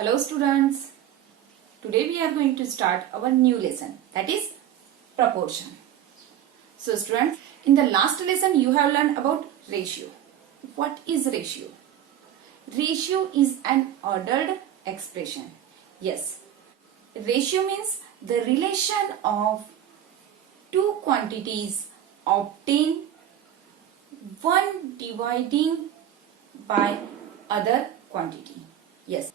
Hello students, today we are going to start our new lesson, that is proportion. So students, in the last lesson you have learned about ratio. What is ratio? Ratio is an ordered expression. Yes, ratio means the relation of two quantities obtained one dividing by other quantity. Yes,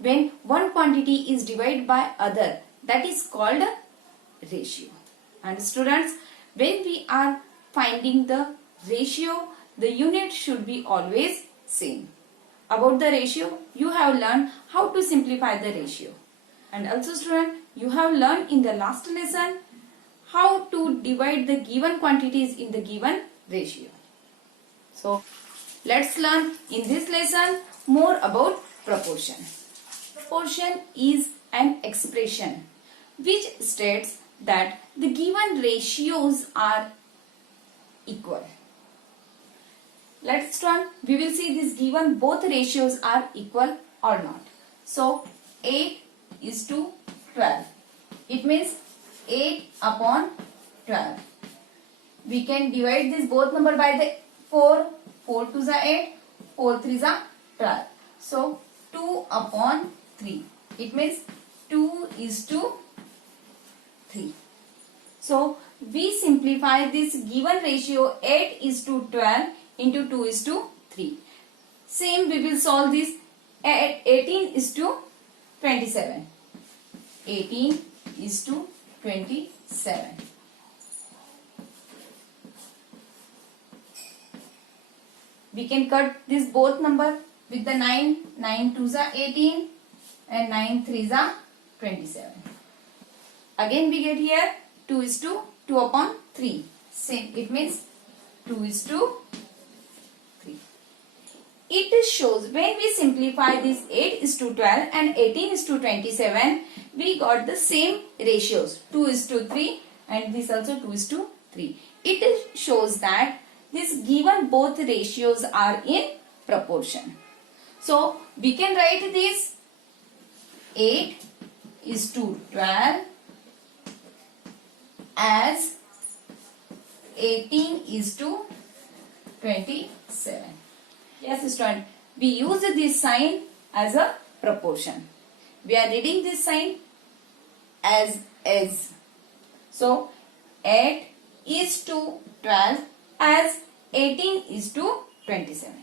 when one quantity is divided by other, that is called a ratio. And students, when we are finding the ratio, the unit should be always same. About the ratio, you have learned how to simplify the ratio. And also student, you have learned in the last lesson how to divide the given quantities in the given ratio. So, let's learn in this lesson more about proportion. Proportion is an expression which states that the given ratios are equal. Let's start. We will see this given both ratios are equal or not. So 8 is to 12. It means 8 upon 12. We can divide this both number by the 4. 4 2 is 8. 4 3 is 12. So 2 upon 3. It means 2 is to 3. So we simplify this given ratio 8 is to 12 into 2 is to 3. Same we will solve this 18 is to 27. 18 is to 27. We can cut this both number with the 9. 9 2 is 18 and 9 3 is 27. Again we get here 2 is to 2 upon 3. Same, it means 2 is to 3. It shows when we simplify this 8 is to 12 and 18 is to 27, we got the same ratios. 2 is to 3 and this also 2 is to 3. It shows that this given both ratios are in proportion. So we can write this 8 is to 12 as 18 is to 27. Yes student, we use this sign as a proportion. We are reading this sign as is. So 8 is to 12 as 18 is to 27.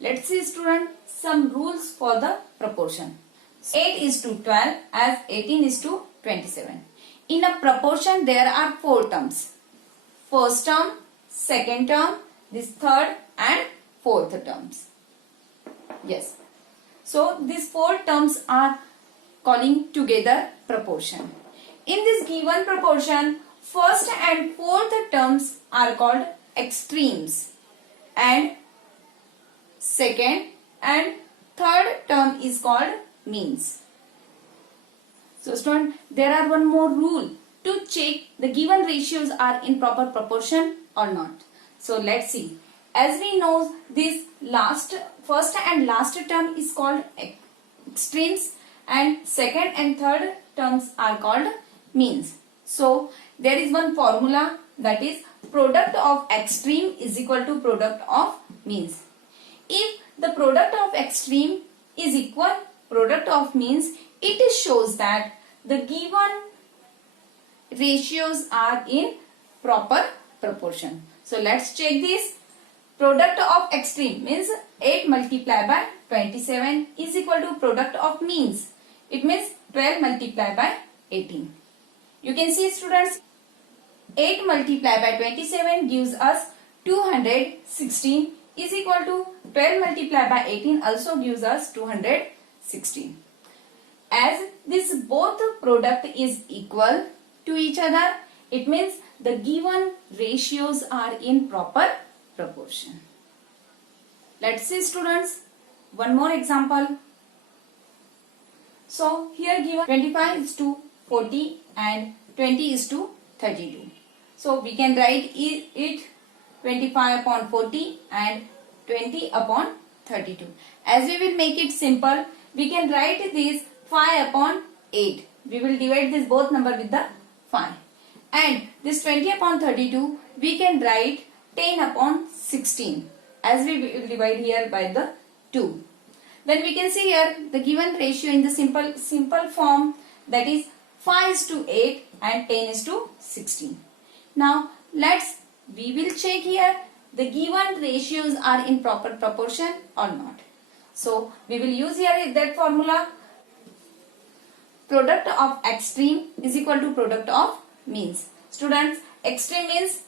Let's see student some rules for the proportion. 8 is to 12 as 18 is to 27. In a proportion there are 4 terms. First term, second term, this third and fourth terms. Yes. So these 4 terms are calling together proportion. In this given proportion, first and fourth terms are called extremes and second and third term is called means. So student, there are one more rule to check the given ratios are in proper proportion or not. So let's see. As we know, this first and last term is called extremes and second and third terms are called means. So there is one formula, that is product of extreme is equal to product of means. If the product of extreme is equal product of means, it shows that the given ratios are in proper proportion. So let's check this. Product of extreme means 8 multiplied by 27 is equal to product of means. It means 12 multiplied by 18. You can see students, 8 multiplied by 27 gives us 216 is equal to 12 multiplied by 18 also gives us 216. As this both product is equal to each other, it means the given ratios are in proper proportion. Let's see students, one more example. So here given 25 is to 40 and 20 is to 32. So we can write it 25 upon 40 and 20 upon 32. As we will make it simple, we can write this 5 upon 8. We will divide this both number with the 5. And this 20 upon 32, we can write 10 upon 16. As we will divide here by the 2. Then we can see here the given ratio in the simple form, that is 5:8 and 10:16. Now we will check here the given ratios are in proper proportion or not. So we will use here that formula. Product of extreme is equal to product of means. Students, extreme means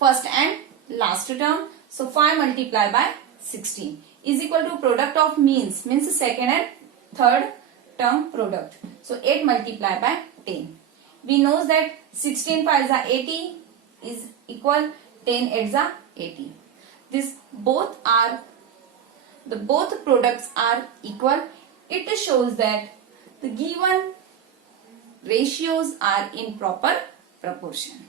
first and last term. So 5 multiplied by 16 is equal to product of means second and third term product. So 8 multiplied by 10. We know that 16 5s are 80 is equal 10 8s are 80. This both products are equal. It shows that the given ratios are in proper proportion.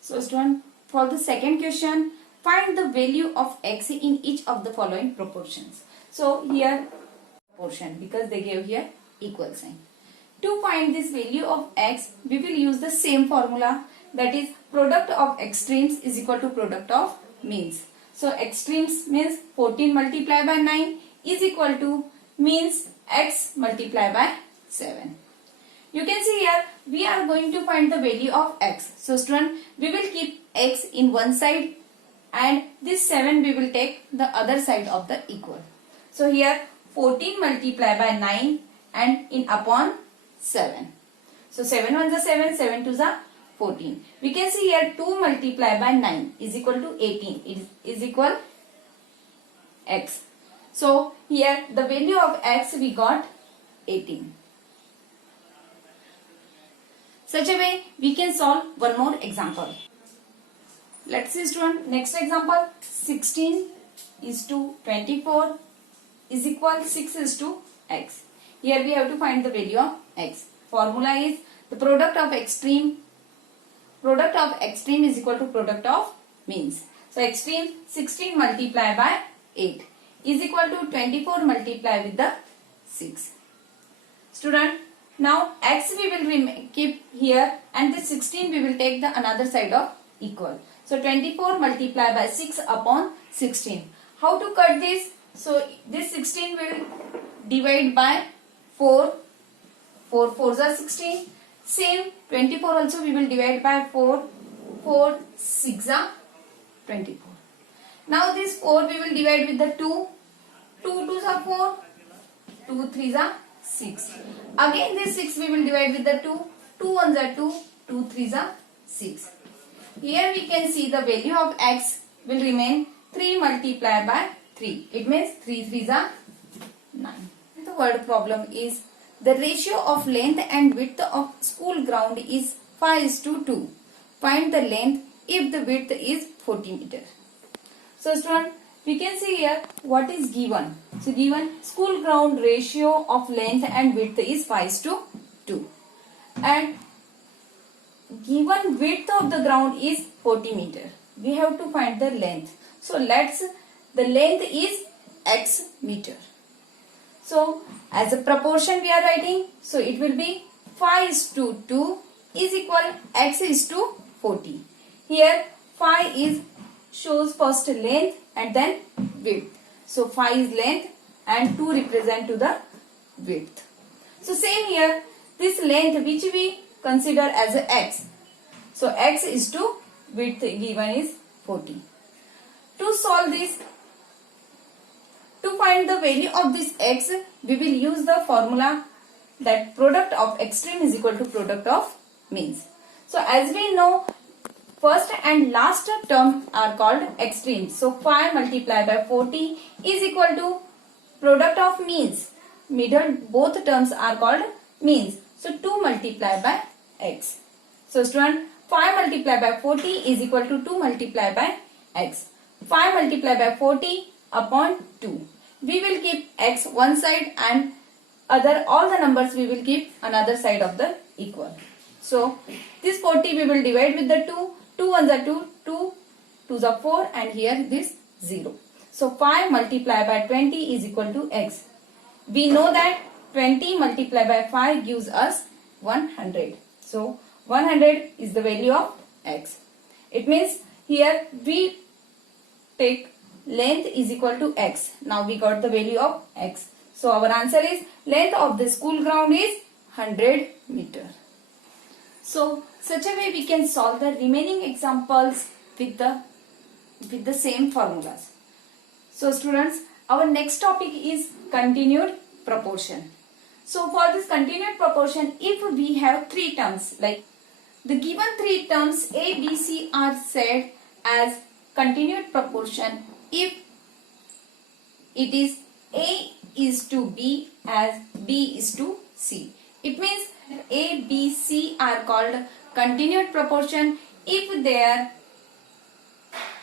So student, for the second question, find the value of x in each of the following proportions. So here proportion, because they gave here equal sign. To find this value of x, we will use the same formula, that is product of extremes is equal to product of means. So extremes means 14 multiplied by 9 is equal to means x multiplied by 7. You can see here we are going to find the value of x. So student, we will keep x in one side and this 7 we will take the other side of the equal. So here 14 multiplied by 9 and in upon 7. So 7 1s are 7, 7 2s are 14. We can see here 2 multiplied by 9 is equal to 18. It is equal x. So here the value of x we got 18. Such a way we can solve one more example. Let's see student, next example, 16 is to 24 is equal 6 is to x. Here we have to find the value of x. Formula is the product of extreme is equal to product of means. So extreme 16 multiplied by 8 is equal to 24 multiplied with the 6. Student, now x we will keep here and this 16 we will take the another side of equal. So 24 multiplied by 6 upon 16. How to cut this? So this 16 will divide by 4. 4 4s are 16. Same 24 also we will divide by 4. 4 6 are 24. Now this 4 we will divide with the 2. 2 2s are 4. 2 3s are 6. Again this 6 we will divide with the 2. 2 1s are 2. 2 3s are 6. Here we can see the value of x will remain 3 multiplied by 3. It means 3 3s are 9. The word problem is the ratio of length and width of school ground is 5:2. Find the length if the width is 40 meters. So student, we can see here what is given. So given school ground ratio of length and width is 5:2 and given width of the ground is 40 meter. We have to find the length. So the length is x meter. So as a proportion we are writing, so it will be 5:2 is equal x is to 40. Here 5 shows first length and then width. So 5 is length and 2 represent to the width. So same here, this length which we consider as a x. So x is to width given is 40. To solve this, to find the value of this x, we will use the formula that product of extreme is equal to product of means. So as we know, first and last term are called extremes. So 5 multiplied by 40 is equal to product of means. Middle both terms are called means. So 2 multiplied by x. So student, 5 multiplied by 40 is equal to 2 multiplied by x. 5 multiplied by 40 upon 2. We will keep x one side and all the numbers we will keep another side of the equal. So this 40 we will divide with the 2. 2 1s are 2, 2 2s are 4 and here this 0. So 5 multiplied by 20 is equal to x. We know that 20 multiplied by 5 gives us 100. So 100 is the value of x. It means here we take length is equal to x. Now we got the value of x. So our answer is length of the school ground is 100 meter. So such a way we can solve the remaining examples with the same formulas. So students, our next topic is continued proportion. So for this continued proportion, if we have three terms, like the given three terms A, B, C are said as continued proportion if it is A is to B as B is to C. It means A, B, C are called continued proportion if their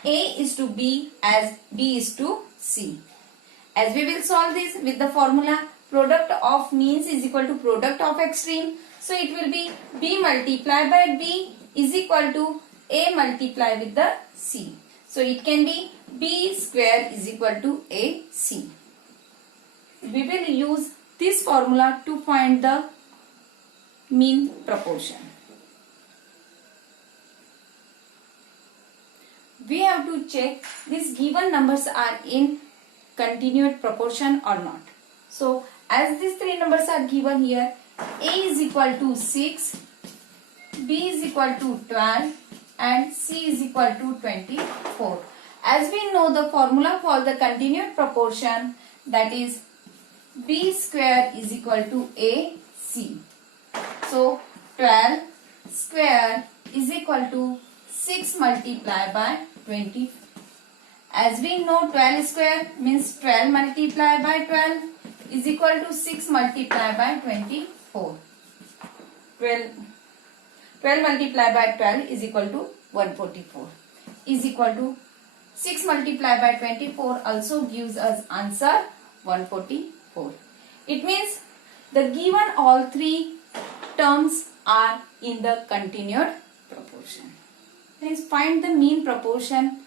A is to B as B is to C. As we will solve this with the formula product of means is equal to product of extreme. So it will be B multiplied by B is equal to A multiplied with the C. So it can be B square is equal to AC. We will use this formula to find the mean proportion. We have to check these given numbers are in continued proportion or not. So as these three numbers are given here, A is equal to 6, B is equal to 12 and C is equal to 24. As we know the formula for the continued proportion, that is B square is equal to AC. So 12 square is equal to 6 multiplied by 20. As we know 12 square means 12 multiplied by 12 is equal to 6 multiplied by 24. 12 multiplied by 12 is equal to 144 is equal to 6 multiplied by 24 also gives us answer 144. It means the given all three terms are in the continued proportion. Means find the mean proportion.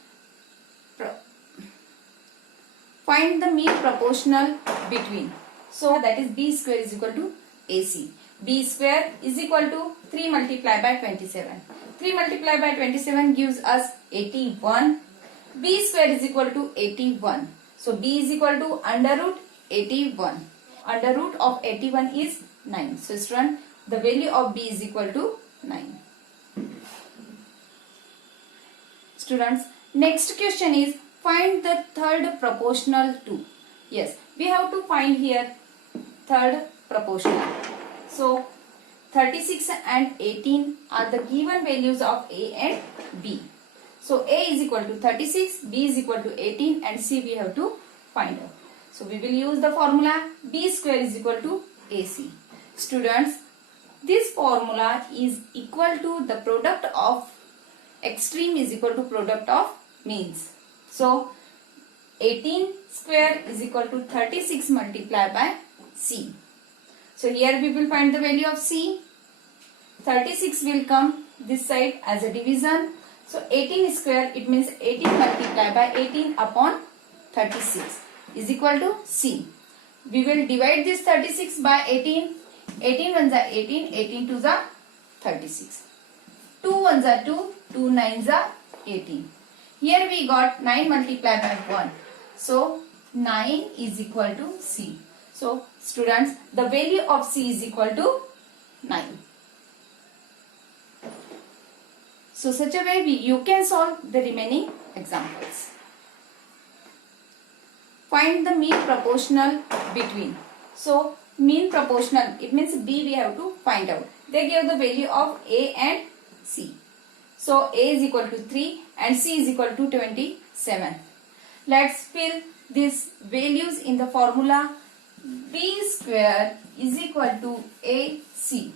Find the mean proportional between. So that is B square is equal to AC. B square is equal to 3 multiplied by 27. 3 multiplied by 27 gives us 81. B square is equal to 81. So B is equal to under root 81. Under root of 81 is 9. So student, the value of B is equal to 9. Students, next question is find the third proportional to. Yes, we have to find here third proportional. So 36 and 18 are the given values of A and B. So A is equal to 36, B is equal to 18 and C we have to find out. So we will use the formula B square is equal to AC. Students, this formula is equal to the product of extreme is equal to product of means. So 18 square is equal to 36 multiplied by C. So here we will find the value of C. 36 will come this side as a division. So 18 square, it means 18 multiplied by 18 upon 36 is equal to C. We will divide this 36 by 18. 18 ones are 18, 18 twos are 36. 2 ones are 2, 2 nines are 18. Here we got 9 multiplied by 1. So 9 is equal to C. So students, the value of C is equal to 9. So such a way you can solve the remaining examples. Find the mean proportional between. So mean proportional, it means B we have to find out. They gave the value of A and C. So A is equal to 3 and C is equal to 27. Let's fill these values in the formula. B square is equal to AC.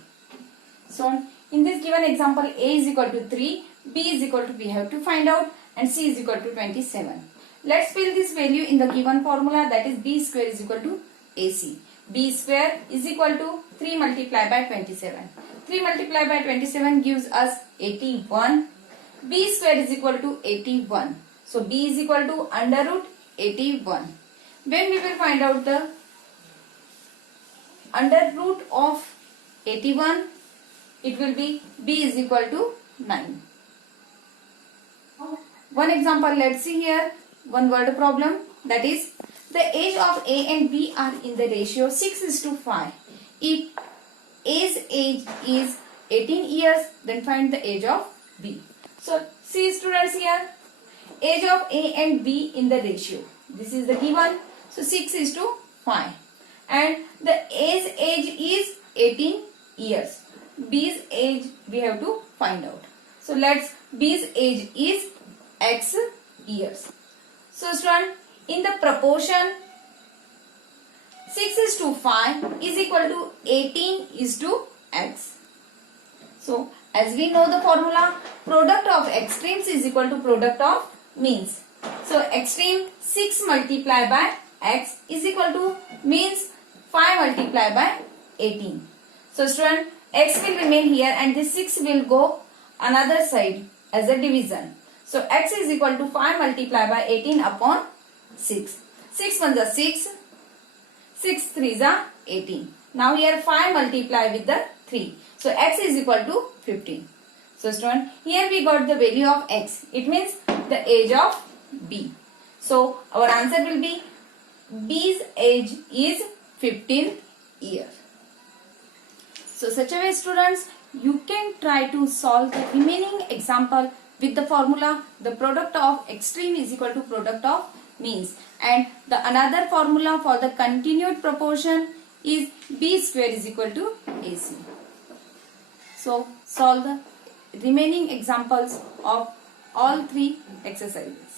So in this given example, A is equal to 3, B is equal to we have to find out and C is equal to 27. Let's fill this value in the given formula, that is B square is equal to AC. B square is equal to 3 multiplied by 27. 3 multiplied by 27 gives us 81. B square is equal to 81. So B is equal to under root 81. When we will find out the under root of 81, it will be b is equal to 9. One example, let's see here, one word problem, that is the age of A and B are in the ratio 6:5. If A's age is 18 years, then find the age of B. So see students here, age of A and B in the ratio. This is the given. So 6:5. And the A's age is 18 years. B's age we have to find out. So let's, B's age is X years. So student, in the proportion 6:5 is equal to 18:X. So as we know the formula, product of extremes is equal to product of means. So extreme 6 multiplied by x is equal to means 5 multiplied by 18. So student, x will remain here and this 6 will go another side as a division. So x is equal to 5 multiplied by 18 upon 6. 6 1s are 6, 6 3s are 18. Now here 5 multiply with the 3. So x is equal to 15. So student, here we got the value of x. It means the age of B. So our answer will be B's age is 15 years. So such a way students, you can try to solve the remaining example with the formula the product of extreme is equal to product of means, and the another formula for the continued proportion is B square is equal to AC. So solve the remaining examples of all three exercises.